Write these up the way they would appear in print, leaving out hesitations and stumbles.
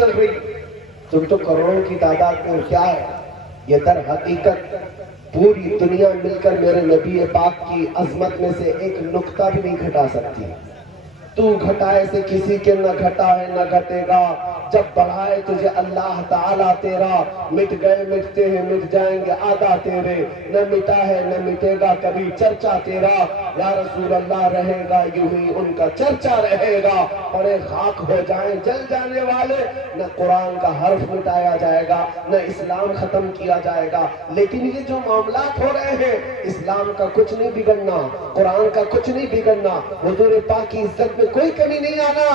چل رہی، تم تو کروڑوں کی تعداد میں کیا ہے؟ یہ در حقیقت پوری دنیا مل کر میرے نبی پاک کی عظمت میں سے ایک نقطہ بھی نہیں گھٹا سکتی۔ تو گھٹائے سے کسی کے نہ گھٹا ہے نہ گھٹے گا، جب بڑھائے تجھے اللہ تعالیٰ تیرا، مٹ گئے مٹتے ہیں مٹ جائیں گے آدھا تیرے، نہ مٹا ہے نہ مٹے گا کبھی چرچا تیرا، یا رسول اللہ رہے گا یوں ہی ان کا چرچا رہے گا، پڑے خاک ہو جائیں جل جانے والے، نہ قرآن کا حرف مٹایا جائے گا نہ اسلام ختم کیا جائے گا۔ لیکن یہ جو معاملات ہو رہے ہیں، اسلام کا کچھ نہیں بگڑنا، قرآن کا کچھ نہیں بگڑنا، حضور پاک کی عزت میں کوئی کمی نہیں آنا،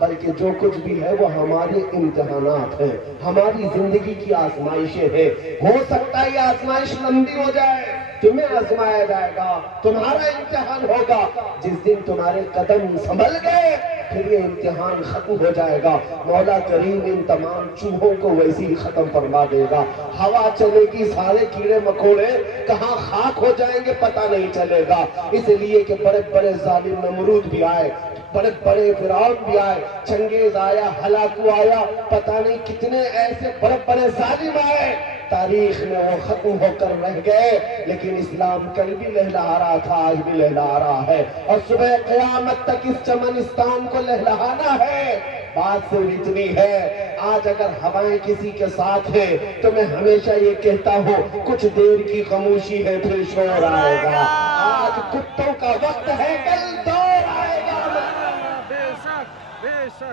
بلکہ جو کچھ بھی ہے وہ ہمارے امتحانات ہیں، ہماری زندگی کی آزمائشیں ہیں۔ ہو سکتا ہے یہ آزمائش لمبی ہو جائے، تمہیں آزمایا جائے گا، تمہارا امتحان ہوگا، جس دن تمہارے قدم سنبھل گئے پھر یہ امتحان ختم ہو جائے گا، مولا کریم ان تمام چوہوں کو ویسے ہی ختم فرما دے گا، ہوا چلے گی سارے کیڑے مکوڑے کہاں خاک ہو جائیں گے پتہ نہیں چلے گا، اس لیے کہ بڑے بڑے ظالم نمرود بھی آئے، بڑے بڑے فرعون بھی آئے، چنگیز آیا، ہلاکو آیا، پتہ نہیں کتنے ایسے بڑے بڑے ظالم آئے، تاریخ میں وہ ختم ہو کر رہ گئے، لیکن اسلام کل بھی لہلہا رہا تھا، آج بھی لہلہا رہا ہے، اور صبح قیامت تک اس چمنستان کو لہلہانا ہے۔ بات صرف اتنی ہے، آج اگر ہوائیں کسی کے ساتھ ہیں تو میں ہمیشہ یہ کہتا ہوں کچھ دیر کی خاموشی ہے پھر شور آئے گا، آج کتوں کا وقت ہے کل دور آئے گا،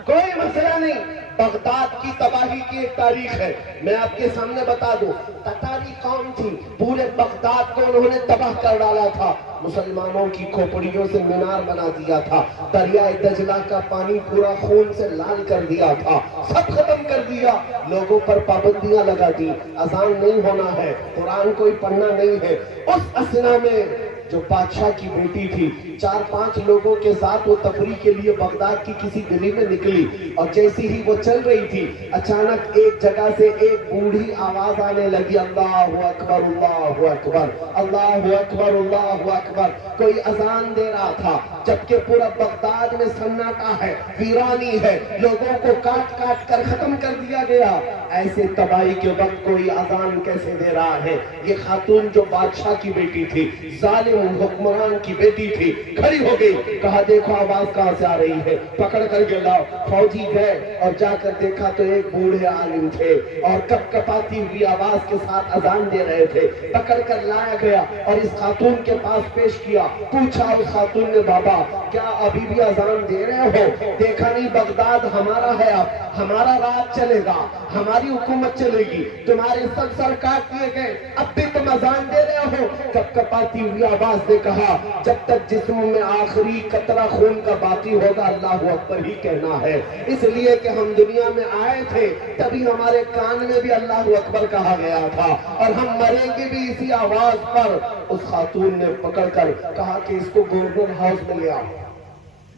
کوئی مسئلہ نہیں۔ بغداد کی تباہی کی ایک تاریخ ہے، میں آپ کے سامنے بتا دوں، تتاری قوم تھی، پورے بغداد کو انہوں نے تباہ کر ڈالا تھا، مسلمانوں کی کھوپڑیوں سے مینار بنا دیا تھا، دریائے دجلہ کا پانی پورا خون سے لال کر دیا تھا، سب ختم کر دیا، لوگوں پر پابندیاں لگا دی، اذان نہیں ہونا ہے، قرآن کوئی پڑھنا نہیں ہے۔ اس اثنا میں جو بادشاہ کی بیٹی تھی، 4-5 لوگوں کے ساتھ وہ تفریح کے لیے بغداد کی کسی گلی میں نکلی، اور جیسی ہی وہ چل رہی تھی اچانک ایک جگہ سے ایک بوڑھی آواز آنے لگی، اللہ اکبر اللہ اکبر اللہ اکبر اللہ اکبر، کوئی اذان دے رہا تھا، جبکہ پورا بغداد میں سناٹا ہے، ویرانی ہے، لوگوں کو کاٹ کاٹ کر ختم کر دیا گیا، ایسے تباہی کے وقت کوئی اذان کیسے دے رہا ہے؟ یہ خاتون جو بادشاہ کی بیٹی تھی، ظالم حکمران کی بیٹی تھی، کھڑی ہو گئی، کہا دیکھو آواز کہاں سے آ رہی ہے، پکڑ کر کے لاؤ۔ فوجی گئے اور جا کر دیکھا تو ایک بوڑھے عالم تھے اور کپ کپاتی ہوئی آواز کے ساتھ اذان دے رہے تھے، پکڑ کر لایا گیا اور اس خاتون کے پاس پیش کیا، پوچھا اس خاتون نے، بابا کیا ابھی بھی اذان دے رہے ہو؟ دیکھا نہیں بغداد ہمارا ہے، اب ہمارا راج چلے گا، ہماری حکومت چلے گی، تمہارے سب سر کاٹ دیے گئے، اب بھی تم اذان دے رہے ہو؟ کپ کپاتی ہوئی آواز نے کہا، جب تک جسم میں آخری قطرہ خون کا باقی ہوگا اللہ اکبر ہی کہنا ہے، اس لیے کہ ہم دنیا میں آئے تھے تبھی ہمارے کان میں بھی اللہ اکبر کہا گیا تھا، اور ہم مریں گے بھی اسی آواز پر۔ اس خاتون نے پکڑ کر کہا کہ اس کو گورنر ہاؤس میں لے آؤ،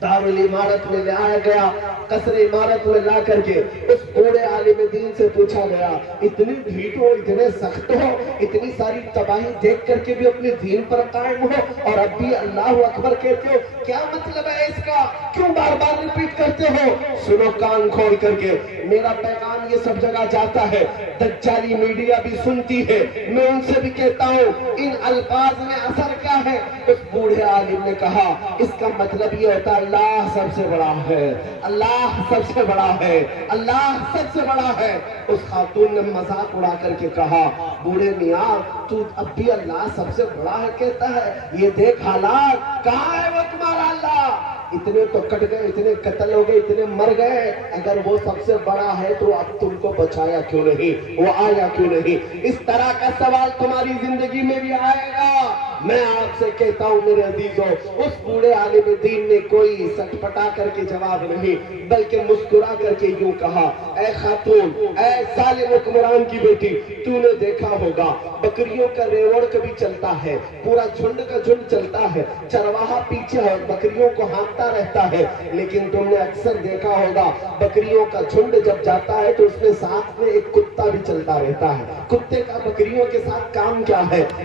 دارالعمارت میں لے آیا گیا، قصر عمارت میں لا کر کے اس بوڑھے عالم دین سے پوچھا گیا، اتنی ڈھیٹ ہو، اتنے سخت ہو، اتنی ساری تباہی دیکھ کر کے بھی اپنے دین پر قائم ہو اور اب بھی اللہ اکبر کہتے ہو، کیا مطلب ہے اس کا؟ کیوں بار بار ریپیٹ کرتے ہو؟ سنو کان کھول کر کے، میرا پیغام یہ سب جگہ جاتا ہے، دجالی میڈیا بھی سنتی ہے، میں ان سے بھی کہتا ہوں ان الفاظ میں اثر کیا ہے؟ اس بوڑھے عالم نے کہا اس کا مطلب یہ ہوتا ہے اللہ سب سے بڑا ہے، اللہ سب سے بڑا ہے، اللہ سب سے بڑا ہے۔ اس خاتون نے مذاق اڑا کر کے کہا، بوڑھے میاں تو اب بھی اللہ سب سے بڑا ہے کہتا ہے، یہ دیکھ حالات، کہاں ہے وہ تمہارا اللہ؟ اتنے تو کٹ گئے، اتنے قتل ہو گئے، اتنے مر گئے، اگر وہ سب سے بڑا ہے تو اب تم کو بچایا کیوں نہیں، وہ آیا کیوں نہیں؟ اس طرح کا سوال تمہاری زندگی میں بھی آئے گا۔ میں آپ سے کہتا ہوں میرے عزیزوں، اس بوڑھے عالم دین نے کوئی سٹ پٹا کر کے جواب نہیں بلکہ مسکرا کر کے یوں کہا، اے خاتون، اے ظالم حکمران کی بیٹی، تو نے دیکھا ہوگا بکریوں کا ریوڑ کبھی چلتا ہے، پورا جھنڈ کا جھنڈ چلتا ہے، چرواہا پیچھے ہے، بکریوں کو ہانکتا رہتا ہے، لیکن تم نے اکثر دیکھا ہوگا بکریوں کا جھنڈ جب جاتا ہے تو اس میں ساتھ میں ایک کتا بھی چلتا رہتا ہے، کتے کا بکریوں کے ساتھ کام کیا ہے؟